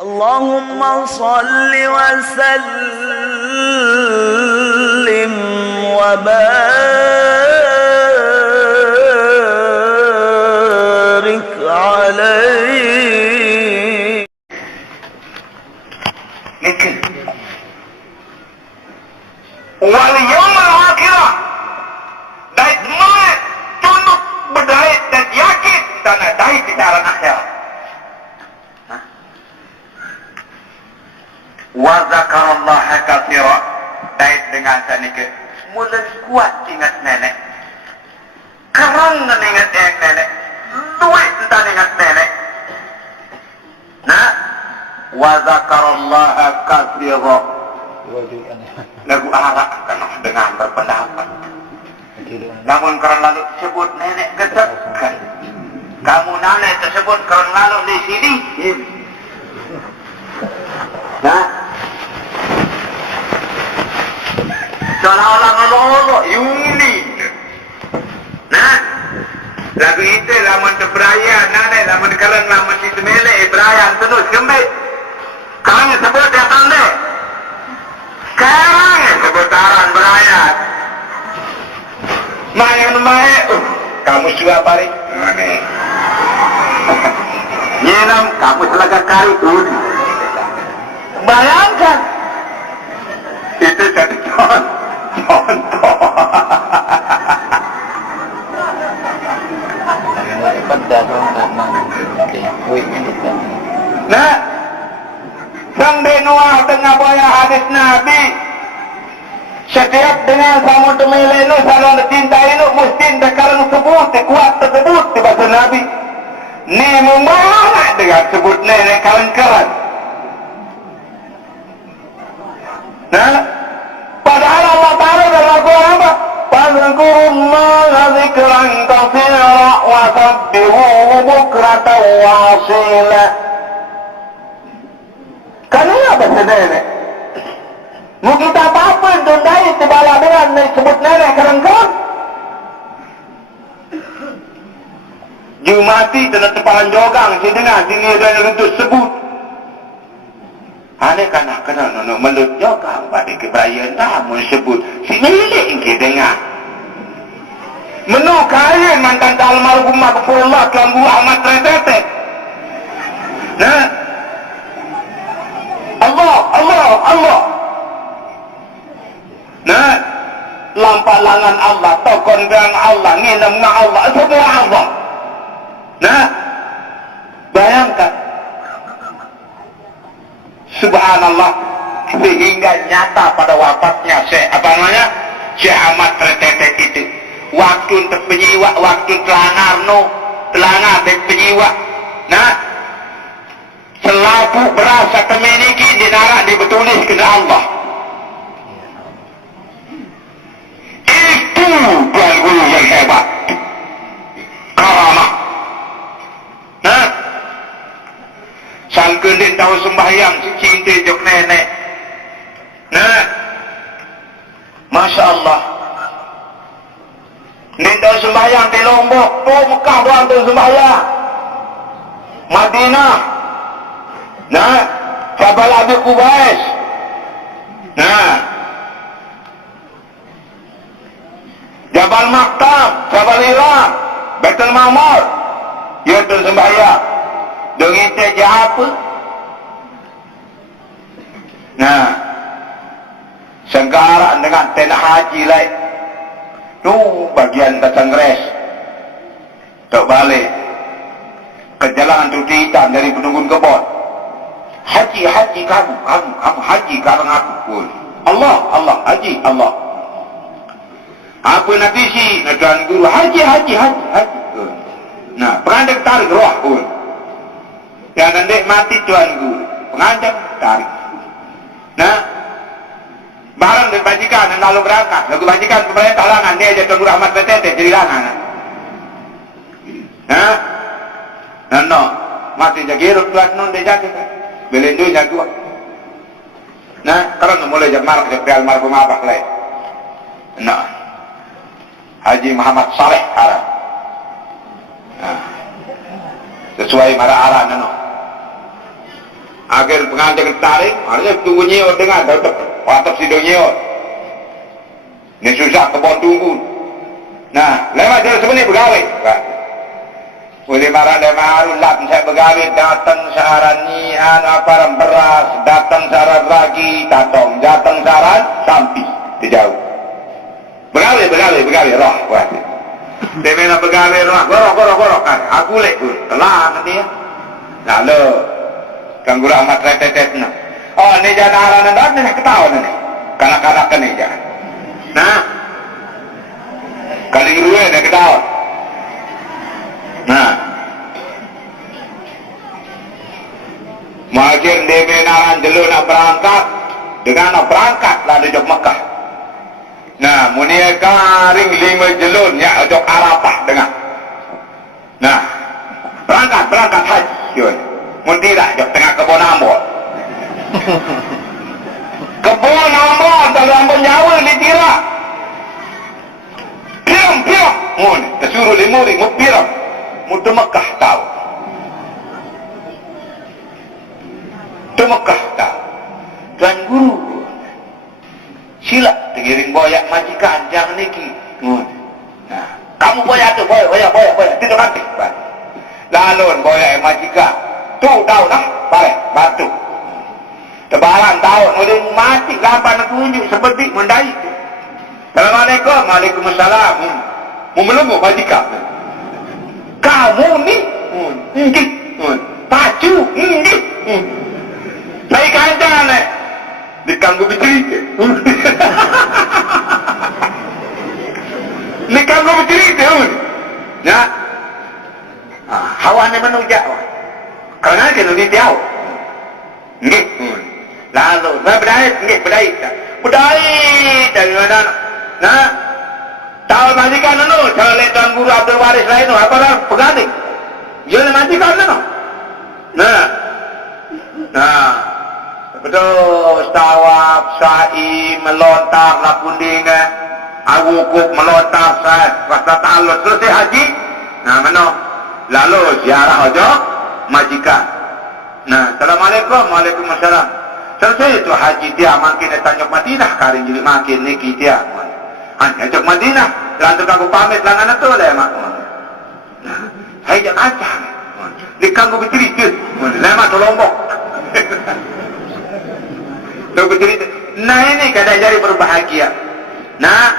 Allahumma salli wa sallim wa barik alaihi. Mikir. Wal yaumil akhirah. Dait mulai tunduk berdaya dan yakin dan dait di dalam akhirat. Wa zakarallaha katsira. Dait dengan sanike mulai kuat ingat nenek. Kerang ingat nenek. Duit entah ingat nenek. Nah, wa zakarallaha katsira. Lagu Arab kan dengan berpendapat. Namun kerana lalu sebut nenek gesekkan. Kamu nenek tersebut kerana lalu di sini. Nah, seolah-olah ngolok ini. Nah, lagu itu lamun terberaya nenek, lamun kerana lamun si semele beraya terus kembali. Kami sebut dia tanda. Sekarang sebutaran berayat. Main, kamu juga balik. Nyenam, kamu selaga kari pun. Bayangkan. Itu jadi contoh. Nah, sang Noah tengah boya hadis Nabi. Setiap dengan kamu temele nu salon cintai nu mesti sekarang sebut kuat tersebut di bahasa Nabi. Ni memang dengan sebut nenek kawan-kawan. Nah, padahal Allah Taala dalam Al-Quran apa? Fadhkurullaha dzikran katsira wa sabbihuhu bukratan wa asila. Kenapa bahasa nenek? Mau kita apa-apa tundai sebala dengan sebut nenek kerengkang. Jumati dan tepalan jogang sedengah sini dan untuk sebut. Aneh kena nono melut jogang pada keberayaan tamu sebut. Sini kita dengar. Menu kaya mantan almarhum Maghfurullah Kambu Ahmad Retete. Nah, Allah. Nah, lampalangan Allah, tokon dengan Allah, nginam dengan Allah, semua Allah. Nah, bayangkan. Subhanallah, sehingga nyata pada wafatnya Syekh Ahmad Retete itu. Waktu untuk penyiwa, waktu telangar dan penyiwa. Nah, selaku berasa temeniki dinarak dibetulis kena Allah. Itu Tuan Guru yang hebat. Karamah. Nah, sang kendin tahu sembahyang si cinta jok nenek. Nah, Masya Allah. Nin tahu sembahyang di Lombok, tuh Mekah doang tahu sembahyang. Madinah. Nah, Jabal Abi Qubais. Nah, Jabal Maktab, Jabal Irak, Baitul Ma'mur. Ya tu sembahyang. Dengan itu apa? Nah, sekarang dengan tanah haji lain. Tu bagian Cengres. Tak balik. Ke jalan tu hitam dari penunggun kebun. Haji kamu haji karena aku pun. Allah, haji Allah. Apa nanti si Tuan Guru haji. Nah, pengantin tarik roh pun. Yang nanti mati Tuan Guru, pengantin tarik. Nah, barang dan bajikan dan lalu berangkat. Lalu bajikan pemerintah langan dia aja Tuan Guru Ahmad Retete jadi langan. Nah, no, mati jagiruk Tuan non dia jadi. Belendu jago. Nah, kalau mulai jam marah jam almarhum abah lain. Nah, Haji Muhammad Saleh Arab. Nah, sesuai marah arah nano. Akhir pengantin tarik, artinya tunggu nyewa dengan atap sidang nyewa. Ini susah kebon tunggu. Nah, lewat jalan sebenarnya pegawai. Boleh marah dan marah, lap saya pegawai datang saran nian aparan beras, datang saran ragi, datang saran sampi, dijauh. Pegawai, roh. Dia mana pegawai roh, gorok kan. Aku lek pun, telah nanti ya. Lalu, kanggu rahmat retet na. Oh, ni jangan arah nanti nak ketawa nanti. Kanak-kanak kan ni jangan. Nah, kali kedua nak ketawa. Nah, Muhajir di Menaran Jelu nak berangkat, dengan nak berangkat lalu jok Mekah. Nah, munia karing 5 jelun ya jok Arafah dengan. Nah, berangkat haji. Mun tidak jok tengah kebun ambon. Kebun ambon kalau ambon Jawa ditira. Piram. Mun disuruh limuri mu piram. Mu tu Mekah tahu. Tu Mekah tahu. Tuan guru sila digiring boyak majikan jangan niki. Nah, kamu boyak tu boyak tidak mati. Lalu boyak majikan tu tahu dah balik batu. Tebaran tahun boleh mati 8 seperti mendai. Assalamualaikum, waalaikumsalam. Mau menunggu majikan. Kamu ni, pacu, naik kancang ni. Dikanggu bercerita. Dikanggu bercerita. Ya. Hawa ni menujak. Kerana dia lebih jauh. Lalu, berdait dari mana? Nah, tahu majikan tu, calon Tuan Guru Abdul Waris lain tu, apa dah peganting? Dia majikan tu. Nah, betul, tawaf, sa'i, melontar, lapunding, awukuk, melontar, rasa ta'alus, selesai haji. Nah, mana? Lalu ziarah aja majikan. Nah, Assalamualaikum, waalaikumsalam. Selesai itu haji dia makin tanya Madinah, karing jadi makin niki dia. Hanya jok Madinah, lantur kamu pamit langan itu lah mak. Saya jangan ajar. Dikanggu bercerita, lama tu Lombok. Tu bercerita. Nah ini kadang jadi berbahagia. Nah,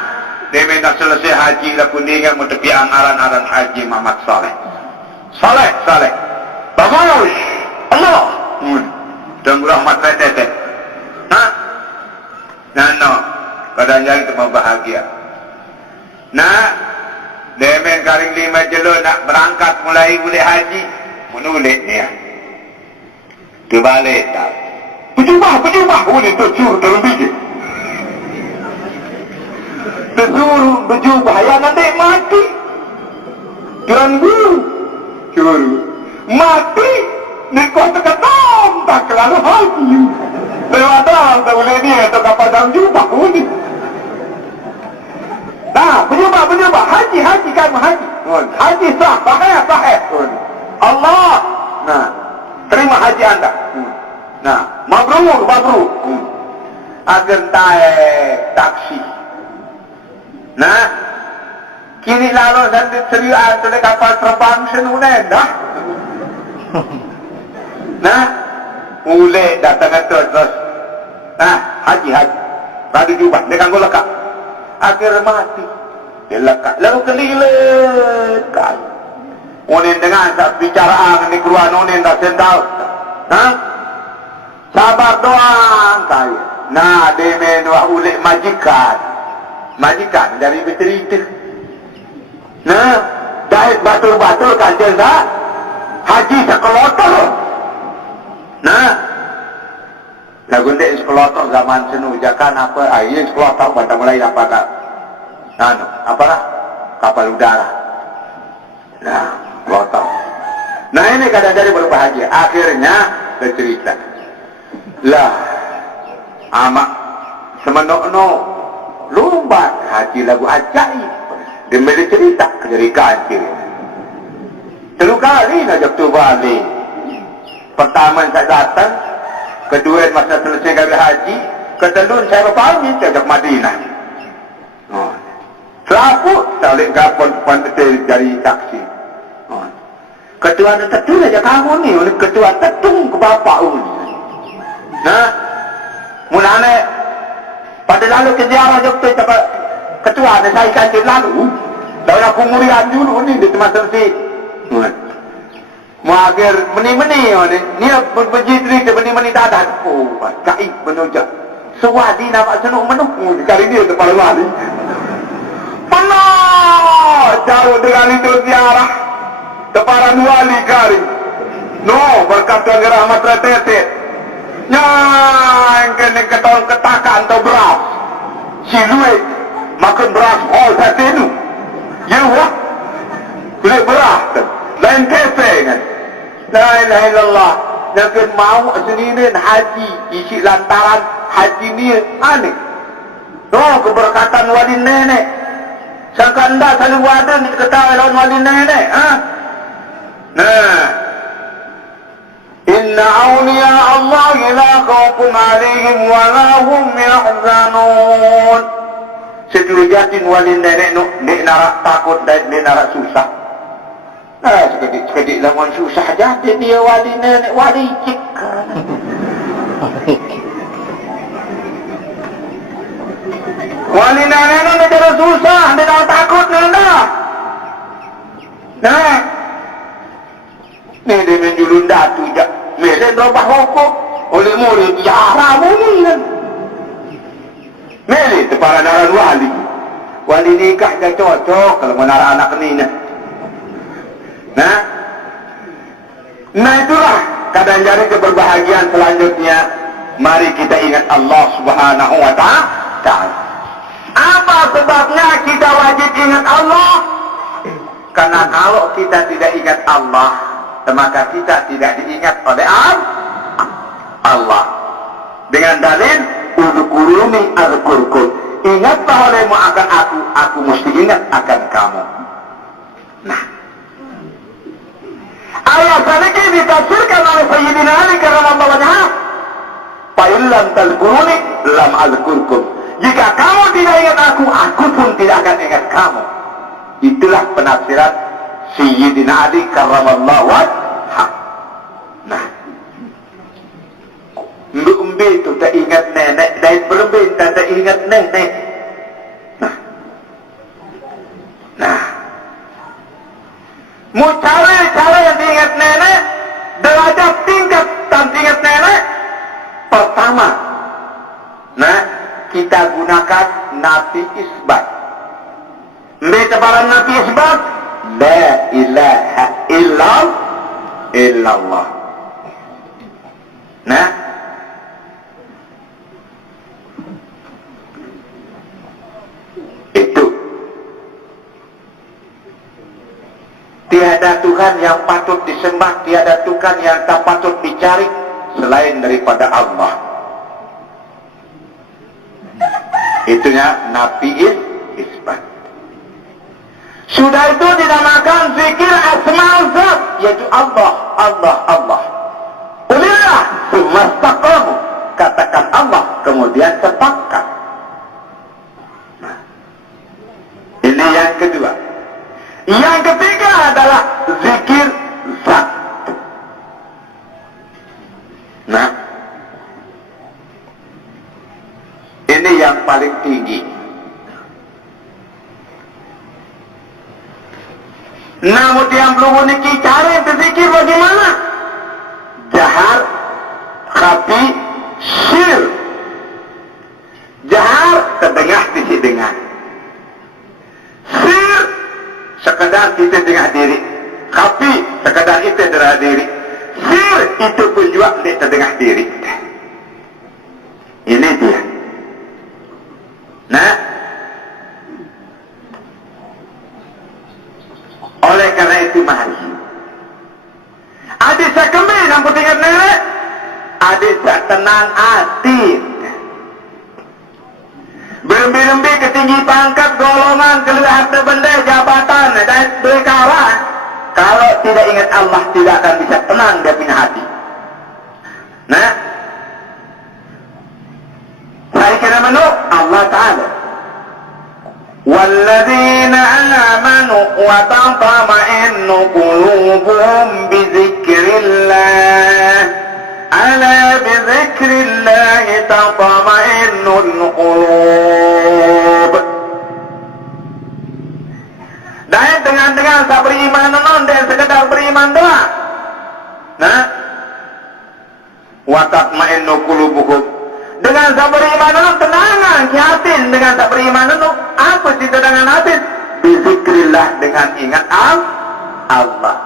dia minta selesai haji lah pun dia mau tepi aran haji Muhammad Saleh. Saleh. Bagus. Allah. Dan rahmat retet. Nah, kadang jadi itu bahagia. Nah, demen karing 5 jelo nak berangkat mulai haji, menulis ni ya. Terbalik tak. Berjubah, boleh tercur dalam biji. Tersuruh berjubah, ya nanti mati. Tuan Guru, curu, mati. Ni kau terketam, tak kelalu haji. Lewat dah, tak boleh ni, atau kapal dalam jubah boleh. Nah, berjubah, haji kamu haji. Haji sah, sahih. Allah, nah, terima haji anda. Nah, mabrur. Agen taksi. Nah, kini lalu dan serius ada kapal terbang senunen dah. Nah, mulai datang terus. Nah, haji. Bagi jubah, dia kan lekat. Akhir mati. Dia lekat. Lalu kelilekan. Unin dengan saat bicaraan ni keluar unin tak sendal. Nah, sabar doang kaya. Nah, dia menua ulik majikan dari bercerita. Nah, dahit batul-batul kan jasa haji sekelotor. Nah, lagu ndek sekelotor zaman senu jakan apa? Ini sekelotor pada mulai apa tak? Apa lah? Kapal udara. Nah, sekelotor. Nah ini kadang jadi berbahagia. Akhirnya bercerita. Lah, amak semenok-no lomba haji lagu ajaib. Dia bercerita dari kancil. 3 kali nak jatuh balik. Pertama saya datang, kedua masa selesai kami haji, ketelun saya berpamit ke Madinah. Oh. Selaput tak boleh kapal pantai dari taksi. Oh. Ketua tetu aja kamu ni, oleh ketua tetung ke bapak ul. Nah, mulane pada lalu ke ziarah doktor cakap ketua ada saya kancil lalu. Dah aku murian dulu ni di tempat selesai. Muagir meni-meni ni berjitri ke meni-meni dadan. Oh, gaib menujak. Sewadi nampak senuk menuk kali dia kepala wali. Penuh jauh dengan itu ziarah kepada wali kali. No, berkata rahmat retete. Yang kena ketol ketakan atau beras. Si luit makan beras all satu itu. Ya wah. Boleh beras. Lain kese kan. La ilaha illallah. Jangan mau sendiri haji isi lantaran haji ni aneh. No, keberkatan wali nenek. Sangka anda selalu ada ni ketahui lawan wali nenek. Ha? Nah. Inna awliya Allah la khawfun alaihim wa la hum yahzanun. Setujatin wali nenek no, nek narak takut dan nek narak susah. Sekedik lawan susah jadi dia wali nenek wali cik. Wali nenek no dia ada susah, dia tak takut nanda. Nah, ni dia menjulun datu jak, melen robah hukum oleh murid jara muni kan. Melen para naran wali nikah dah cocok kalau menara anak ni nah. Nah itulah kadang jadi keberbahagiaan selanjutnya. Mari kita ingat Allah Subhanahu wa ta'ala. Apa sebabnya kita wajib ingat Allah? Karena kalau kita tidak ingat Allah, maka kita tidak diingat oleh Allah. Dengan dalil udkuruni azkurkum. Ingatlah olehmu akan aku mesti ingat akan kamu. Nah, ayat ini ditafsirkan oleh Sayyidina Ali karramallahu wajhahu. Fa illam tadhkuruni lam azkurkum. Jika kamu tidak ingat aku pun tidak akan ingat kamu. Itulah penafsiran Sayyidina Ali karramallahu wajhahu. Nah, Mbak itu tak ingat nenek, dan berembin tak ingat nenek. Nah, mau cara yang diingat nenek, derajat tingkat dan ingat nenek. Pertama, nah kita gunakan nafi isbat. Tebaran nafi isbat, la ilaha illallah. Nah, itu tiada Tuhan yang patut disembah, tiada Tuhan yang tak patut dicari selain daripada Allah. Itunya nafi isbat. Sudah itu dinamakan zikir asmaul zat, yaitu Allah. Ulillah sumastaqamu, katakan Allah kemudian sepakat. Nah, ini yang kedua. Yang ketiga adalah zikir zat. Nah, ini yang paling tinggi. Namun yang belum memiliki cara berzikir bagaimana? Jahar, khafi, syir. Jahar terdengar sisi dengar. Syir sekedar kita dengar diri. Khafi sekedar kita dengar diri. Syir itu pun juga tidak terdengar diri. Ini dia. Nah, oleh karena itu mari adik saya kembali nampak ingat nenek, adik saya tenang hati, berembi-rembi ketinggi pangkat, golongan, keluar harta benda, jabatan dan berkara. Kalau tidak ingat Allah tidak akan bisa tenang dia punya hati. Nah, الذين آمنوا وتطمئن قلوبهم بذكر الله ألا بذكر الله تطمئن القلوب. Dan dengan tak beriman non dan sekedar beriman doang. Nah, wa tatma'innu qulubuhum. Dengan tak beriman non tenangan hati, dengan tak beriman non apa sih dengan hati? Bizikrillah, dengan ingat Allah.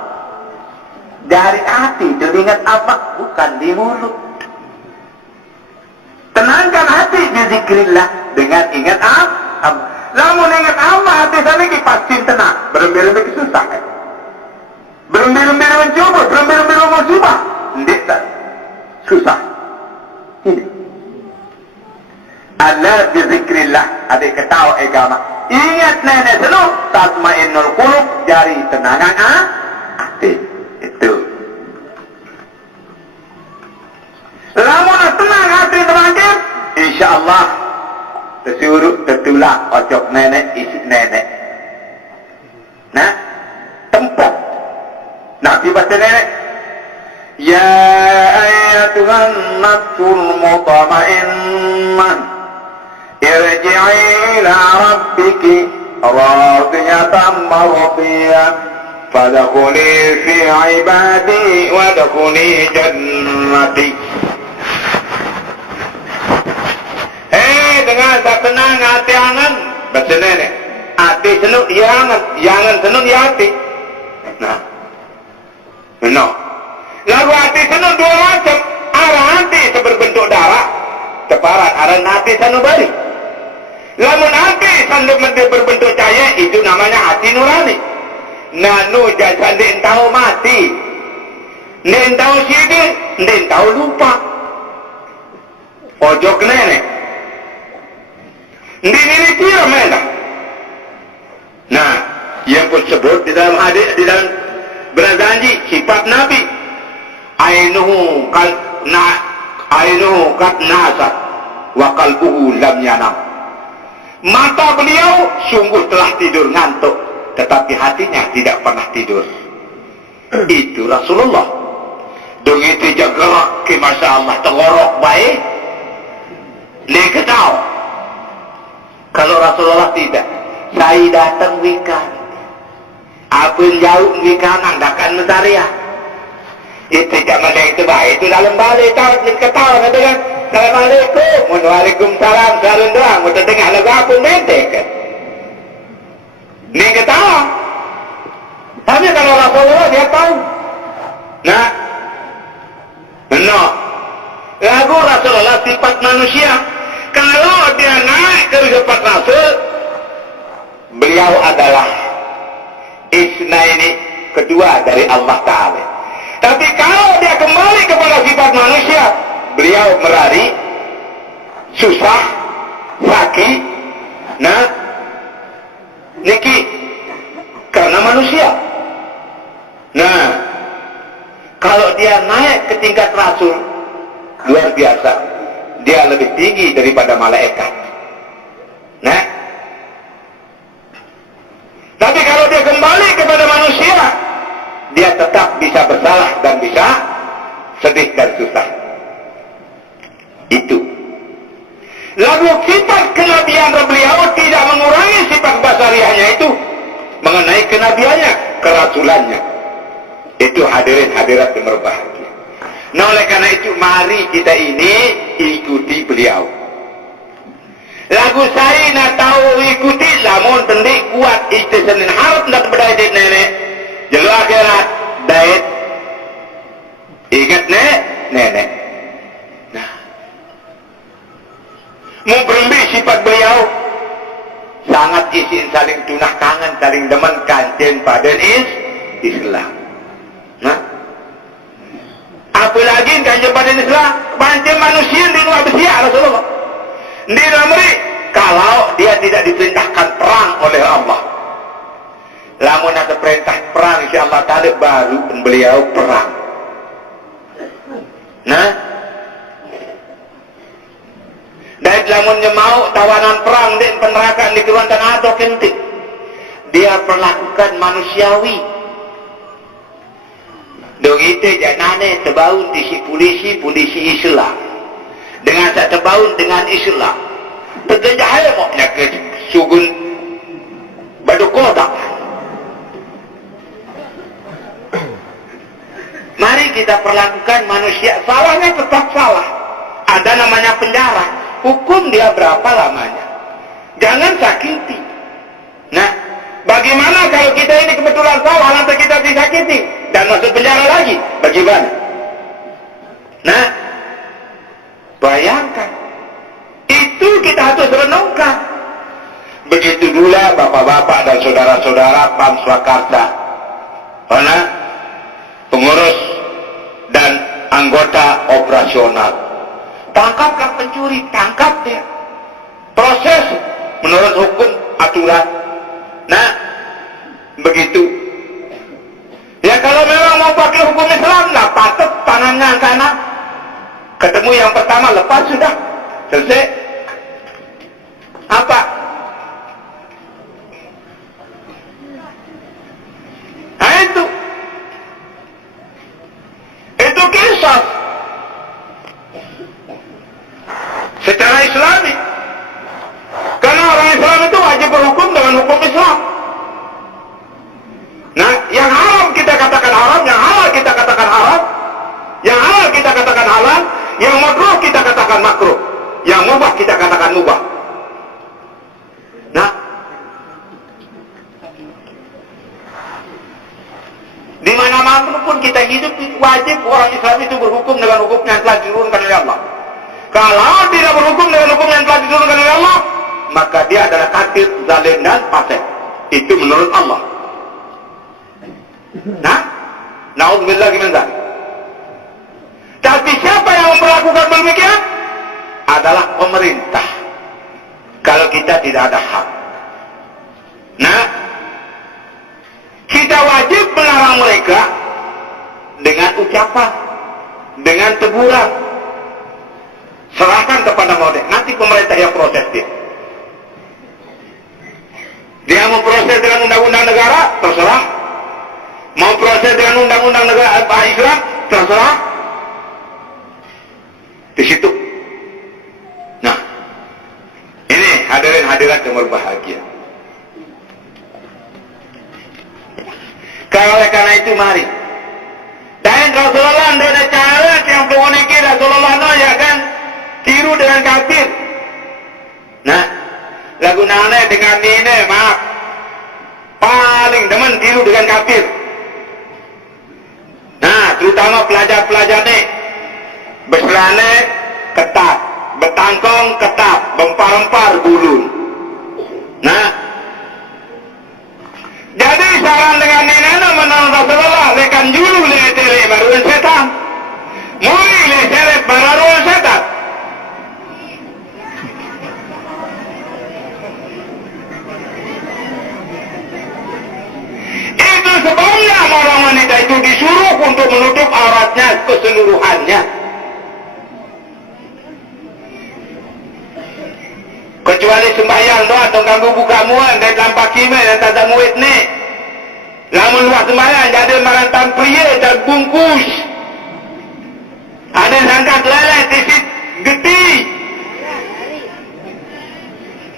Dari hati teringat apa? Bukan di mulut. Tenangkan hati bizikrillah dengan ingat Allah. Lamun ingat Allah hati sana ki pasti tenang. Berembir-embir susah kan? Berembir-embir mencoba, berembir-embir musibah. Ndik tak? Susah. Ini. Allah bizikrillah. Adik ketawa agama. Ingat nenek senuk. Tatmainnul qulub. Jari tenangan hati. Itu. Lamun tenang hati terakhir. InsyaAllah. Tersuruh tertulak ocok nenek isi nenek. Nah, tempat. Nabi baca nenek. Ya ayyatuhan nafsul mutmainnah, irji'i ila rabbiki radiyatan mardiyah, fadkhuli fi ibadi wadkhuli jannati. Dengan tak tenang hati angan baca nenek hati senuk dia angan senuk dia hati. Nah lalu hati senuk dua macam. Arah hati seberbentuk darah teparat arah hati sanubari. Lamun hati sanub berbentuk cahaya itu namanya hati nurani. Nanu jangan tahu mati, nen tahu sidik, nen tahu lupa. Ojok nenek ini kira mana? Nah, yang pun sebut di dalam hadis, di dalam berjanji sifat Nabi. Ainuhu kat nasat wa qalbuhu lam yanam. Mata beliau sungguh telah tidur ngantuk, tetapi hatinya tidak pernah tidur. Itu Rasulullah. Dong itu jaga ke masya Allah tergorok baik. Ni ketahu. Kalau Rasulullah tidak, saya datang wikan. Apa yang jauh wikan andakan mentariah. Itu zaman yang itu baik. Itu dalam balik tahu ketawa dengan Assalamualaikum, Waalaikumsalam, salam doa. Mau dengar lagu apa mendek kan? Ni ketawa. Tapi kalau Rasulullah dia tahu. Nah, lagu Rasulullah sifat manusia. Kalau dia naik ke sifat Rasul, beliau adalah isnaini, kedua dari Allah Ta'ala. Tapi kalau dia kembali kepada sifat manusia, beliau merari, susah, sakit, niki, karena manusia. Nah, kalau dia naik ke tingkat Rasul, luar biasa. Dia lebih tinggi daripada malaikat. Nah, tapi kalau dia kembali kepada manusia, dia tetap bisa bersalah dan bisa sedih dan susah. Itu. Lalu sifat kenabian beliau tidak mengurangi sifat basariahnya itu, mengenai kenabiannya, kerasulannya. Itu hadirin hadirat yang berbahagia. Nah, oleh karena itu mari kita ini ikuti beliau. Lagu saya nak tahu ikuti, lamun tendik kuat istisanin harap nak berdaya di nenek. Jelu akhirat dait. Ingat nenek. Nah, mau berembi sifat beliau sangat isin saling tunah kangen, saling demen kancen padan Islam. Nah, apalagi kancen padan Islam, kancen manusia di luar bersiap Rasulullah. Di Amri, kalau dia tidak diperintahkan perang oleh Allah, lamun ada perintah perang, insya Allah tadi baru beliau perang. Nah, dari lamunnya mau tawanan perang di penerakan di keruan tanah atau kentik, dia perlakukan manusiawi. Dong itu janane terbaun di si polisi Islam. Dengan tak terbaun dengan Islam. Terjahaya mau penyakit sugun badu kodak. Mari kita perlakukan manusia. Salahnya tetap salah. Ada namanya penjara. Hukum dia berapa lamanya. Jangan sakiti. Nah, bagaimana kalau kita ini kebetulan salah, nanti kita disakiti dan masuk penjara lagi? Bagaimana? Nah, bayangkan. Itu kita harus renungkan. Begitu dulu bapak-bapak dan saudara-saudara Pam Swakarsa. Karena pengurus dan anggota operasional. Tangkapkan pencuri, tangkap dia. Proses menurut hukum aturan. Nah, begitu. Ya kalau memang mau pakai hukum Islam, lah patut tangannya kanan. Ketemu yang pertama, lepas sudah. Selesai. Apa? Nah itu. Itu kisah. Secara Islami. Karena orang Islam itu wajib berhukum dengan hukum Islam. Nah, yang haram kita katakan haram, yang halal kita katakan haram, yang halal kita katakan halal, yang makruh kita katakan makruh, yang mubah kita katakan mubah. Nah, di mana-mana pun kita hidup wajib orang Islam itu berhukum dengan hukum yang telah diturunkan oleh Allah. Kalau tidak berhukum dengan hukum yang telah diturunkan oleh Allah, maka dia adalah kafir, zalim dan fasik. Itu menurut Allah. Nah, naudzubillah min dzalik. Tapi siapa yang memperlakukan demikian? Adalah pemerintah. Kalau kita tidak ada hak. Nah, kita wajib melarang mereka dengan ucapan, dengan teguran. Serahkan kepada model. Nanti pemerintah yang proses dia. Dia mau proses dengan undang-undang negara, terserah. Mau proses dengan undang-undang negara Islam, terserah. Di situ. Nah, ini hadirin-hadirat yang berbahagia. Oleh karena itu mari. Dan Rasulullah ada cara yang mengunikir Rasulullah ya kan tiru dengan kafir. Nah, lagu nane dengan ini maaf paling demen tiru dengan kafir. Nah, terutama pelajar-pelajar nih besrane ketat, betangkong ketat, bempar-empar bulun. Nah, jadi saran dengan ini menurut Rasulullah lekan julu le baru setan. Muli le seret baru setan. Itu sebabnya orang wanita itu disuruh untuk menutup auratnya keseluruhannya. Kecuali sembahyang doa atau ganggu buka muan dan tanpa kime dan tak ada muid ni. Lamun luas sembahyang jadi marantan pria dan bungkus. Ada sangkat lele tisit geti.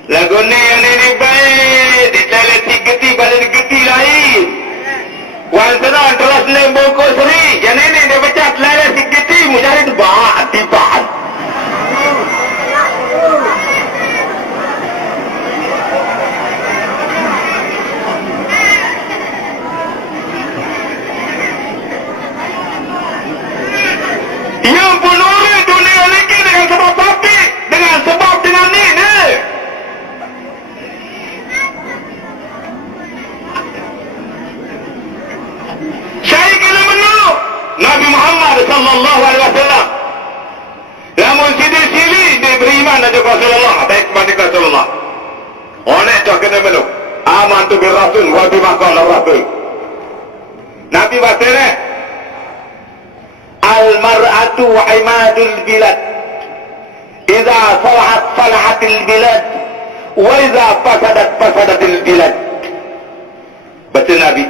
Lagu ni yang ini baik dilele si geti balik geti lain. Wan senang terus ni bungkus seri. Yang ini dia pecat lele si geti mujahid bah tibaan. Yang penulis dunia ini dengan sebab tapi, dengan sebab dengan ini. Saya kena menurut Nabi Muhammad sallallahu alaihi wasallam. Namun sili dia beriman dengan Rasulullah, baik kepada Rasulullah. Oleh itu kena menurut. Amantu bil Rasul wa bima qala Rasul. Nabi bahasa Al-mar'atu imadul bilad. Iza salahat salahatil bilad. Wa iza fasadat fasadatil bilad. Baca Nabi.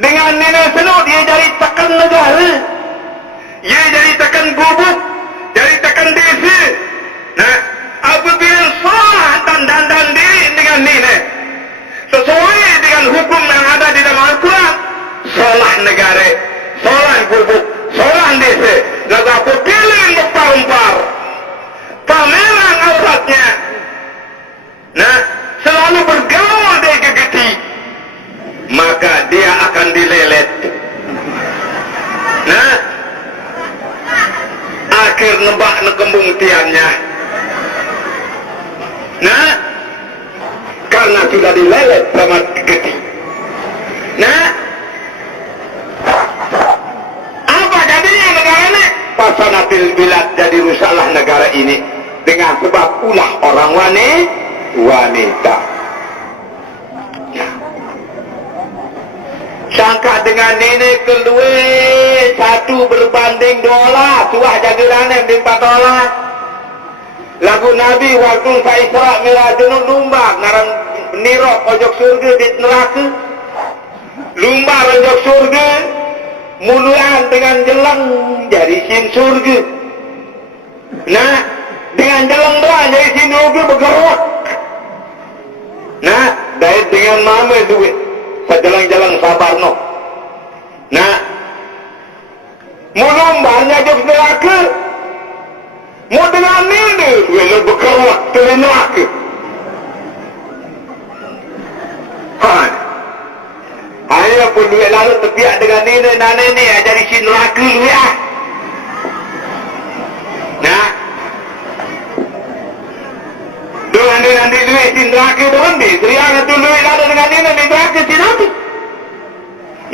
Dengan nenek senuk dia jadi tekan negara. Dia jadi tekan gubuk, jadi tekan desa. Nah, apabila salah dan diri dengan nenek sesuai dengan hukum yang ada di dalam Al-Quran, salah negara, salah gubuk, salah desa, lalu apabila berparumpar pameran auratnya, nah, selalu bergaul dia gegeti, maka dia akan dilelet. Nah, akhir nebak nekembung tiannya. Nah, karena sudah dilelet sama gegeti. Nah, apa jadinya negara ini? Fasanatil bilad, jadi rusaklah negara ini dengan sebab ulah orang wanita. Sangka dengan ini kedua satu berbanding $2, tuah jaga lanem di $4. Lagu Nabi waktu sa Isra Mirajun lumba ngarang nirok ojok surga di neraka. Lumba ojok surga muluan dengan jelang jadi sin surga. Nah, dengan jelang doang jadi sin surga bergerak. Nah, dari dengan mama duit sejalang-jalang sabar no. Nah, mulumbarnya jok neraka. Mau dengan ini, dia bergerak ke neraka. Ayah pun duit lalu tepiak dengan ini, nana ini, jadi si neraka lu ya. Nah, dengan nanti duit si neraka itu nanti, teriak itu duit lalu dengan ini, di neraka si Nabi.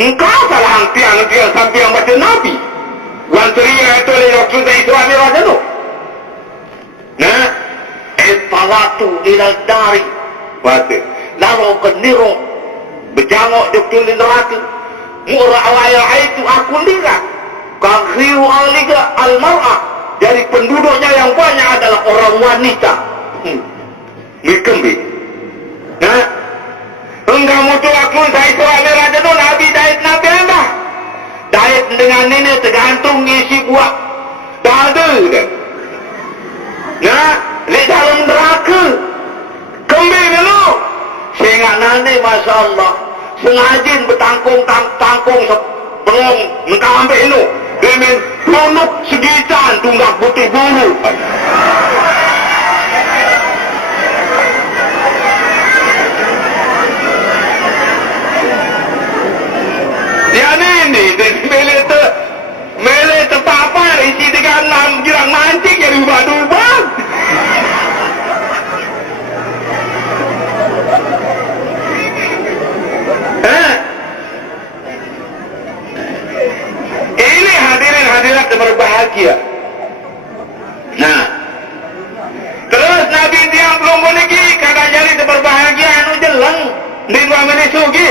Engkau salah hangtian sampai yang baca Nabi. Wan teriak itu oleh Rasulullah Isra Miraj itu. Nah, Talatu ilal dari Wate lalu ke niro berjangok di betul neraka murah awaya itu aku lihat kakhiru aliga al-mar'ah, jadi penduduknya yang banyak adalah orang wanita. Mikembi. Nah, enggak mutu aku saya Isra Miraj itu Nabi Daid Nabi anda Daid dengan ini tergantung isi buah dada kan. Nah, di dalam neraka kembali dulu sehingga nanti Masya Allah sengajin bertangkung sebelum mereka ambil itu dengan produk segitan tunggak putih bulu. Dia ini mele terpapar isi dengan girang mancing jadi ubah-ubah. Ini hadirin hadirat yang berbahagia. Nah, terus Nabi yang belum memiliki kata jadi berbahagia anu jelang di dua menit sugi.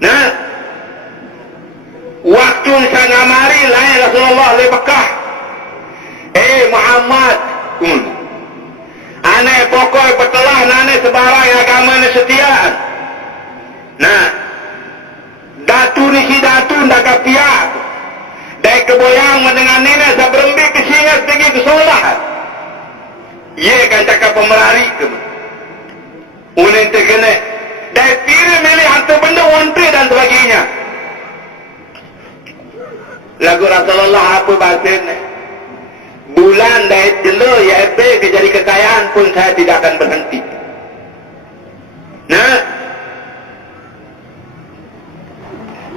Nah, waktu saya ngamari lain Rasulullah di Mekah. Muhammad, aneh pokok petelah nane sebarang agama ni setia. Nah, datu ni si datu ndak kapiak. Dai keboyang mendengar nene sabrembi kesingat tinggi kesolah. Ye kan cakap pemerari ke. Unen terkena. Dai pilih milih hantu benda ontre dan sebagainya. Lagu Rasulullah apa bahasanya? Bulan dari jelo ya ke jadi kekayaan pun saya tidak akan berhenti. Nah,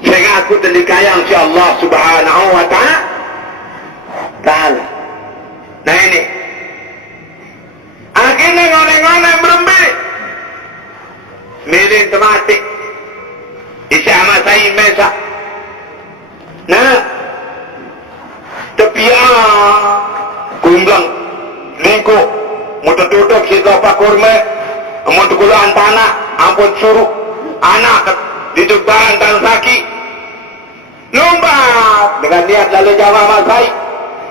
sehingga aku terlikaya insya Allah Subhanahu wa ta'ala. Nah ini akhirnya ngone-ngone berembi milih tematik isi amat saya mesak. Nah, tapi kumbang lingko mau tertutup si gapa kurma mau terkulaan tanah ampun suruh anak ditubaran tanah saki lomba dengan niat lalu jamaah masai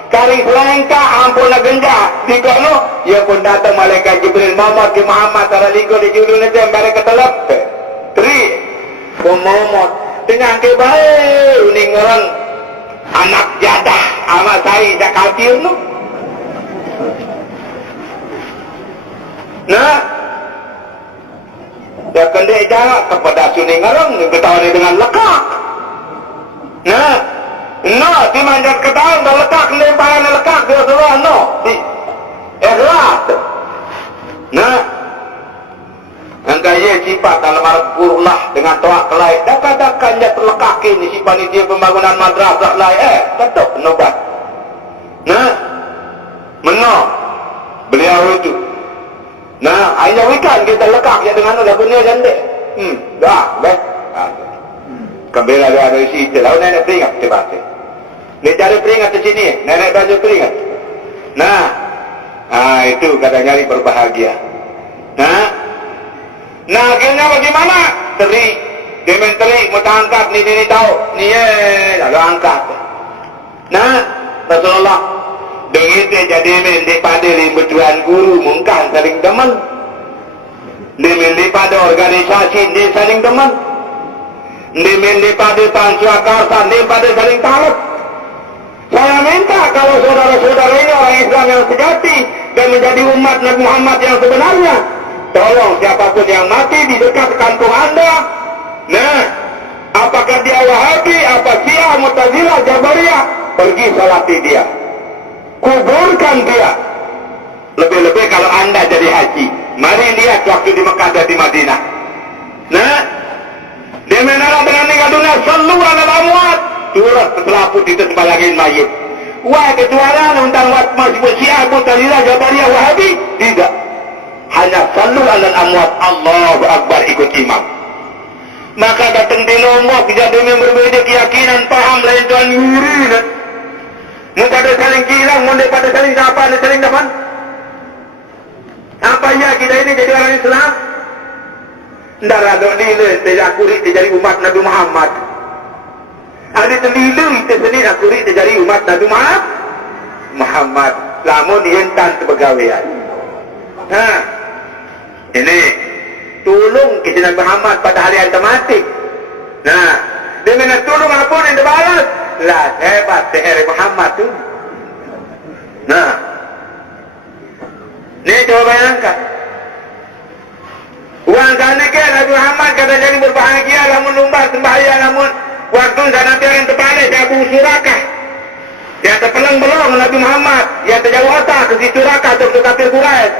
karing selengka ampun genja tiga no ia pun datang malaikat Jibril Muhammad ke Muhammad tara ligo di judul nanti yang barang ketelap Tri Momot dengan kebaik ni orang anak jadah amat saya Jakarta tu. Nah, dia kendek jarak kepada suni ngarang ketahuan dengan lekak. Nah, no dimanjat ketahuan dah lekak lemparan lekak dia suruh no. Ikhlas. Nah, angka ye sifat dalam arah dengan toak kelai. Dapat-dakatnya terlekak ini sifat ini dia pembangunan madrasah lain. Tetap nobat. Nah, menang beliau itu. Nah, hanya ikan kita lekak ya dengan lagunya jande. Dah, baik. Kembali ada isi itu. Lalu nenek peringat tiba-tiba. Ni cari peringat di sini. Nenek baju peringat. Nah, itu kata nyari berbahagia. Nah, akhirnya bagaimana? Teri, dia menteri mau angkat ni tahu, ni lalu angkat. Nah, Rasulullah begitu jadi mendek pada limbuan guru mungkin saling teman. Dia mendek pada organisasi dia saling teman. Dia mendek pada pansuakarsa dia pada saling talak. Saya minta kalau saudara-saudara ini orang Islam yang sejati dan menjadi umat Nabi Muhammad yang sebenarnya, tolong siapapun yang mati di dekat kampung anda, nah, apakah dia Wahabi, apa Syiah, Mu'tazilah, Jabariyah, pergi salati dia, kuburkan dia. Lebih-lebih kalau anda jadi haji, mari lihat waktu di Mekah dan di Madinah. Nah, dia menara dengan meninggal dunia, sallu ala amwat, turut selaput itu sembalangin mayit. Wah, kejuaraan tentang masih Syiah, Mu'tazilah, Jabariyah, Wahabi, tidak. Hanya sallu ala amwat, Allahu Akbar, ikut imam. Maka datang di Lombok jadi berbeda keyakinan, paham lain tuan ngiri. Mau pada saling kilang, mau pada saling sapa, saling depan. Apa ya kita ini jadi orang Islam? Ndara dok nilai tidak kurik jadi umat Nabi Muhammad. Ada terlilu itu sendiri akurik jadi umat Nabi Muhammad. Lamun hentan sebegawaian. Nah, ini tolong kita Nabi Muhammad pada hari yang tematik. Nah, dia minta tolong apa yang dibalas? Lah, hebat hari Muhammad tu. Nah, ni coba bayangkan. Uang kali ke Nabi Muhammad kata jadi berbahagia, lamun lumbar sembahyang, lamun waktu sana yang terpalik di Abu Surakah. Yang terpelang belong Nabi Muhammad, yang terjauh otak ke si Surakah untuk kafir Quraisy.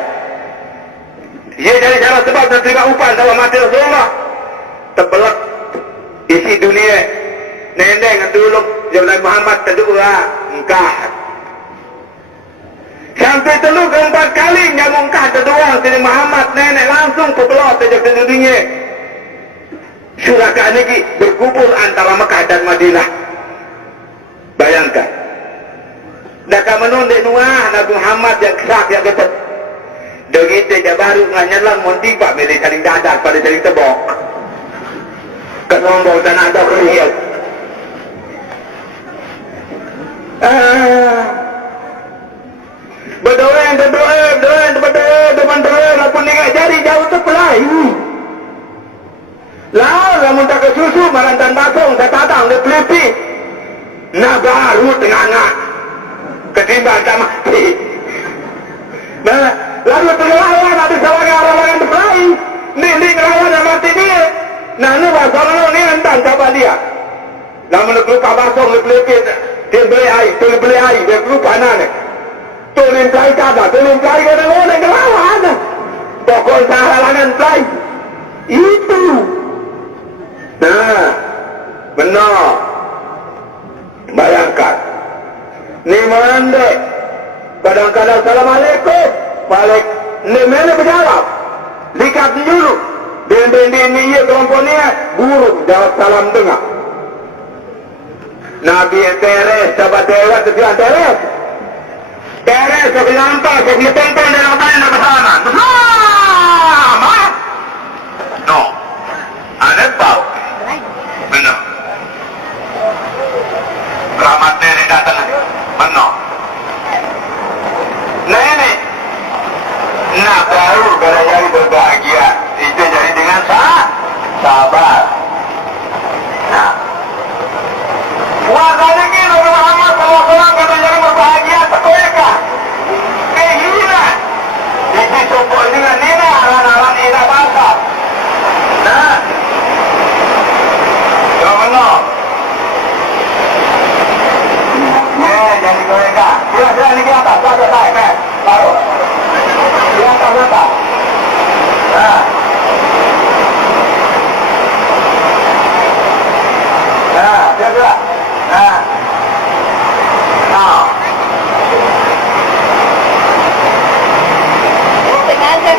Ia dari cara sebab dan terima upah sama mati Rasulullah. Terbelak isi dunia. Nendeng dulu jawab Nabi Muhammad kedua engkah. Sampai telur keempat kali nyamungkah kedua Nabi Muhammad nenek langsung kebelot saja ke dunia. Surakah ini berkumpul antara Mekah dan Madinah. Bayangkan. Daka menunduk nuah Nabi Muhammad yang kesak yang ketat. Begitu dia baru nganyalang montipak milih saling dadar pada saling tebok. Kenombol dan ada kelihat. Berdoa, teman-teman, apa ni jari jauh terpelai. Lah, lamun tak ke susu, marantan basung, tak tatang, dia pelipit. Nah, baru tengah-tengah. Ketimbang tak mati. Nah, lalu terlawan, ada sawangan-sawangan terpelai. Ni ngelawan yang mati dia. Nah, ni basung ni hentan coba dia. Lamun dia lupa basung, dia pelipit. Dia beli air, dia lupa anak. Tulim pelai kada, tulim pelai kada orang ngelawan. Pokok sahalangan pelai. Itu. Nah, benar. Bayangkan. Ni mandek. Kadang-kadang Assalamualaikum. Balik. Ni mana berjawab? Likat dulu. Din ni iya kelompok ni. Buruk jawab salam dengar. Nabi teres, sahabat dewa tujuan teres. Teres, saya nampak, saya tonton dan apa yang bersama. Bersama. No. Ada bau. Benar. Keramat nenek datang. Benar. Nenek. Nah baru kalau jadi berbahagia. Itu jadi dengan sabar. Nah, puasanya ini Nabi Muhammad SAW kata jangan berbahagia sekoyakah kehilangan isi sopok dengan nina aran-aran ina bangsa. Nah, yang benar jangan dikoyakah sudah ini ke atas sudah naik taruh di atas. Nah, sudah. Nah, Sengaja.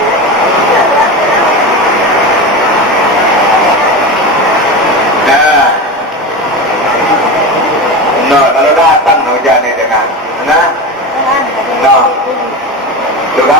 kalau datang hujan ini dengan, nah, juga